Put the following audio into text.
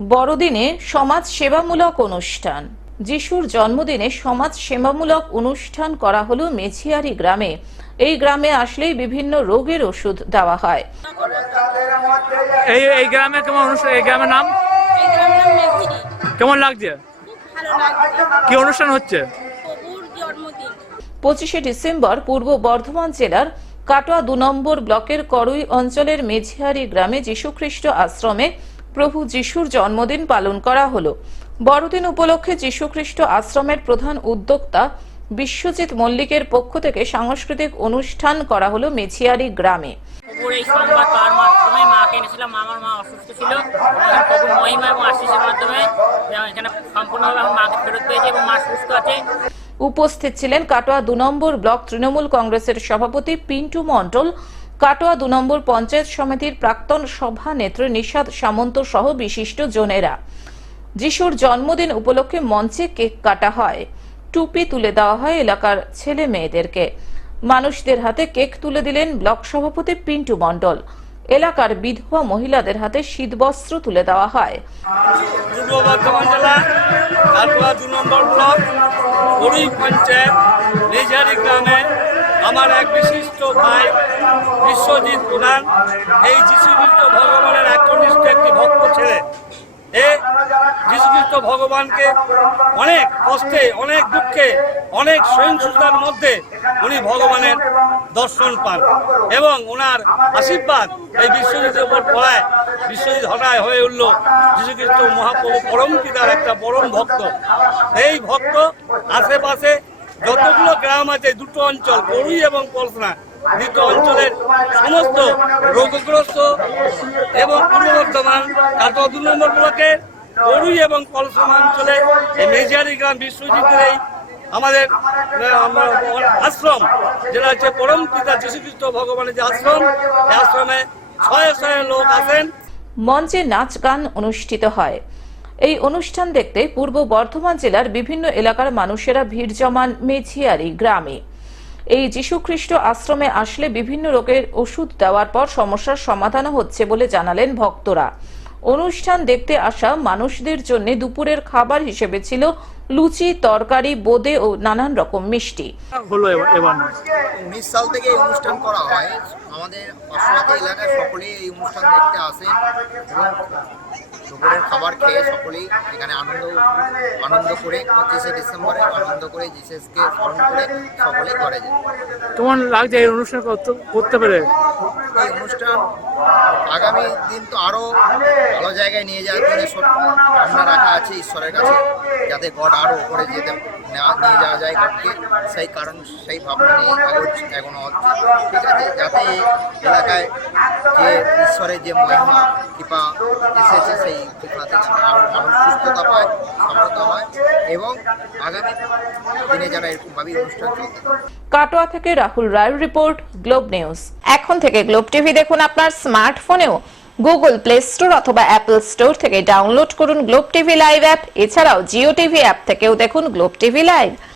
বড়দিনে সমাজ সেবামূলক অনুষ্ঠান। যিশুর জন্মদিনে সমাজ সেবামূলক অনুষ্ঠান করা হলো মেঝিয়ারি গ্রামে। এই গ্রামে আসলেই বিভিন্ন রোগের ওষুধ দেওয়া হয়। এই গ্রামে কেমন অনুষ্ঠান? এই গ্রামের নাম কেমন লাগছে? কি অনুষ্ঠান হচ্ছে? 25শে ডিসেম্বর পূর্ব বর্ধমান জেলার কাটোয়া 2 নম্বর ব্লকের করুই অঞ্চলের মেঝিয়ারি গ্রামে যীশুখ্রিস্ট আশ্রমে প্রভু যিশুর জন্মদিন পালন করা হলো। বড়দিন উপলক্ষে যীশুখ্রিস্ট আশ্রমের প্রধান উদ্যোক্তা বিশ্বজিৎ মল্লিকের পক্ষ থেকে সাংস্কৃতিক অনুষ্ঠান করা হলো মেঝিয়ারি গ্রামে। এই সংবাদ তার মাধ্যমে মাকে এনেছিলাম। আমার মা অসুস্থ ছিল, প্রভুর মহিমা এবং আশীষের মাধ্যমে এখানে সম্পূর্ণভাবে আমার মাকে ফেরত পেয়েছি এবং মা সুস্থ আছে। উপস্থিত ছিলেন কাটোয়া 2 নম্বর ব্লক তৃণমূল কংগ্রেসের সভাপতি পিন্টু মণ্ডল, কাটোয়া 2 নম্বর পঞ্চায়েত সমিতির প্রাক্তন সভানেত্রী নিশাদ সামন্ত সহ বিশিষ্ট জনেরা। যিশুর জন্মদিন উপলক্ষে মঞ্চে কেক কাটা হয়, টুপি তুলে দেওয়া হয় এলাকার ছেলে মেয়েদেরকে। মানুষদের হাতে কেক তুলে দিলেন ব্লক সভাপতি পিন্টু মণ্ডল। এলাকার বিধবা মহিলাদের হাতে শীতবস্ত্র তুলে দেওয়া হয়। পূর্ব বর্ধমান জেলা কাটোয়া 2 নম্বর ব্লক করুই পঞ্চায়েত মেঝিয়ারি গ্রামে আমার এক বিশিষ্ট ভাই বিশ্বজিৎ প্রধান এই যীশুখ্রিস্ট ভগবানের একনিষ্ঠ একটি ভক্ত ছেলে। যীশুখ্রিস্ট ভগবানকে অনেক কষ্টে, অনেক দুঃখে, অনেক সহিংসতার মধ্যে উনি ভগবানের দর্শন পান এবং ওনার আশীর্বাদ এই বিশ্বজিতের উপর পড়ায় বিশ্বজিৎ হঠাৎ হয়ে উঠল যীশুখ্রিস্ট মহাপ্রভু পরম পিতার একটা পরম ভক্ত। এই ভক্ত আশেপাশে যতগুলো গ্রাম আছে, দুটো অঞ্চল করুই এবং পলসনা, দুটো অঞ্চলের সমস্ত রোগগ্রস্ত এবং পূর্ব বর্ধমান কাটোয়া 2 নম্বর ব্লকের করুই এবং পলসনা অঞ্চলে এই মেঝিয়ারি গ্রাম বিশ্বজিতের এই আমাদের আশ্রম, যেটা হচ্ছে পরম পিতা যীশুখ্রিস্ট ভগবানের যে আশ্রম, এই আশ্রমে শয়ে শয়ে লোক আসেন। মঞ্চে নাচ গান অনুষ্ঠিত হয়। এই অনুষ্ঠান দেখতে পূর্ব বর্ধমান জেলার বিভিন্ন এলাকার মানুষেরা ভিড় জমান মেঝিয়ারি গ্রামে। এই যীশুখ্রিস্ট আশ্রমে আসলে বিভিন্ন রোগের ওষুধ দেওয়ার পর সমস্যার সমাধান হচ্ছে বলে জানালেন ভক্তরা। অনুষ্ঠান দেখতে আসা মানুষদের জন্য দুপুরের খাবার হিসেবে ছিল লুচি, তরকারি, বোঁদে ও নানান রকম মিষ্টি। 19 সাল থেকে এই অনুষ্ঠান করা হয়। আমাদের পার্শ্ববর্তী এলাকায় সকলেই এই অনুষ্ঠান দেখতে আসেন এবং দুপুরের খাবার খেয়ে সকলেই এখানে আনন্দ করে 25শে ডিসেম্বরে আনন্দ করে জিসাসকে স্মরণ করে সকলেই ঘরে যায়। কেমন লাগছে এই অনুষ্ঠান করতে পেরে? এই অনুষ্ঠান আগামী দিন তো আরো ভালো জায়গায় নিয়ে যাওয়ার জন্য ভাবনা রাখা আছে ঈশ্বরের কাছে, যাতে গড আরো উপরে যেতে নিয়ে যাওয়া যায় গডকে। সেই ভাবনা নিয়ে এগোনো হচ্ছে, ঠিক আছে, যাতে এই এলাকায় যে ঈশ্বরের যে মহিমা কৃপা এসেছে সেই কৃপাতে আরো মানুষ সুস্থতা পায়, সফলতা হয় এবং আগামী দিনে যারা এরকমভাবে অনুষ্ঠান চলতে। কাটোয়া থেকে রাহুল রায়ের রিপোর্ট, গ্লোব নিউজ। এখন থেকে গ্লোব টিভি দেখুন আপনার স্মার্টফোনেও। গুগল প্লে স্টোর অথবা অ্যাপল স্টোর থেকে ডাউনলোড করুন গ্লোব টিভি লাইভ অ্যাপ। এছাড়াও জিও টিভি অ্যাপ থেকেও দেখুন গ্লোব টিভি লাইভ।